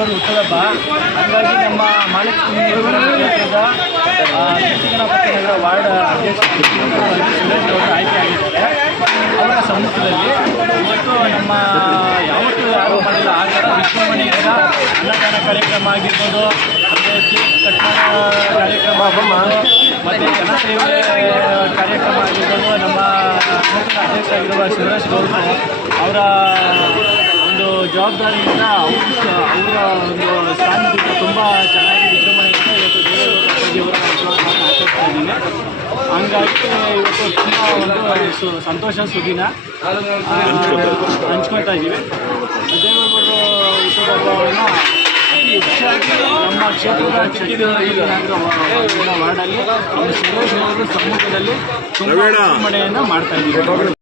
ದೇವರು ಹುಟ್ಟದಬ್ಬ. ಹಾಗಾಗಿ ನಮ್ಮ ಮಹಾಲಕ್ಷ್ಮಿ ಕ್ಷೇತ್ರದ ಗಣಪತಿ ನಗರ ವಾರ್ಡ್ ಅಧ್ಯಕ್ಷ ಸುರೇಶ್ ಅವರು ಆಯ್ಕೆಯಾಗಿದ್ದಾರೆ. ಅವರ ಸಮ್ಮುಖದಲ್ಲಿ ಇವತ್ತು ನಮ್ಮ ಯಾವತ್ತೂ ಯಾರು ಮಾಡಿಲ್ಲ ಆ ಥರ ವಿಜೃಂಭಣೆಯಿಂದ ಅನ್ನದಾನ ಕಾರ್ಯಕ್ರಮ ಆಗಿರ್ಬೋದು, ಮತ್ತು ಕೇಕ್ ಕಟ್ಟಾಣ ಕಾರ್ಯಕ್ರಮ ಆಗಿರ್ಬೋದು, ಮತ್ತು ಜನಸೇವೆ ಕಾರ್ಯಕ್ರಮ ಆಗಿರ್ಬೋದು. ನಮ್ಮ ನೂತನ ಅಧ್ಯಕ್ಷರಾಗಿರುವ ಸುರೇಶ್ ಗೌಡ್ರು ಅವರ ಒಂದು ಜವಾಬ್ದಾರಿಯಿಂದ ಅವರ ಒಂದು ಸ್ಥಾನದಿಂದ ತುಂಬ ಚೆನ್ನಾಗಿ ವಿಜೃಂಭಣೆಯಿಂದ ಇವತ್ತು ದೇವರ ಆಚರಿಸ್ತಾ ಇದ್ದೀವಿ. ಹಂಗಾಗಿ ಇವತ್ತು ತುಂಬ ಒಂದು ಸಂತೋಷ ಸುದಿನ ಹಂಚ್ಕೊಳ್ತಾ ಇದ್ದೀವಿ. ದೇವೇಗೌಡರು ಹುಟ್ಟುಹಬ್ಬವನ್ನು ಹೆಚ್ಚಾಗಿ ನಮ್ಮ ಕ್ಷೇತ್ರದ ಚಟ್ಟಿನಗರ ವಾರ್ಡಲ್ಲಿ ಸುರೇಶ್ ಅವರ ಸಮ್ಮುಖದಲ್ಲಿ ತುಂಬ ವಿಜೃಂಭಣೆಯನ್ನು ಮಾಡ್ತಾ ಇದ್ದೀವಿ.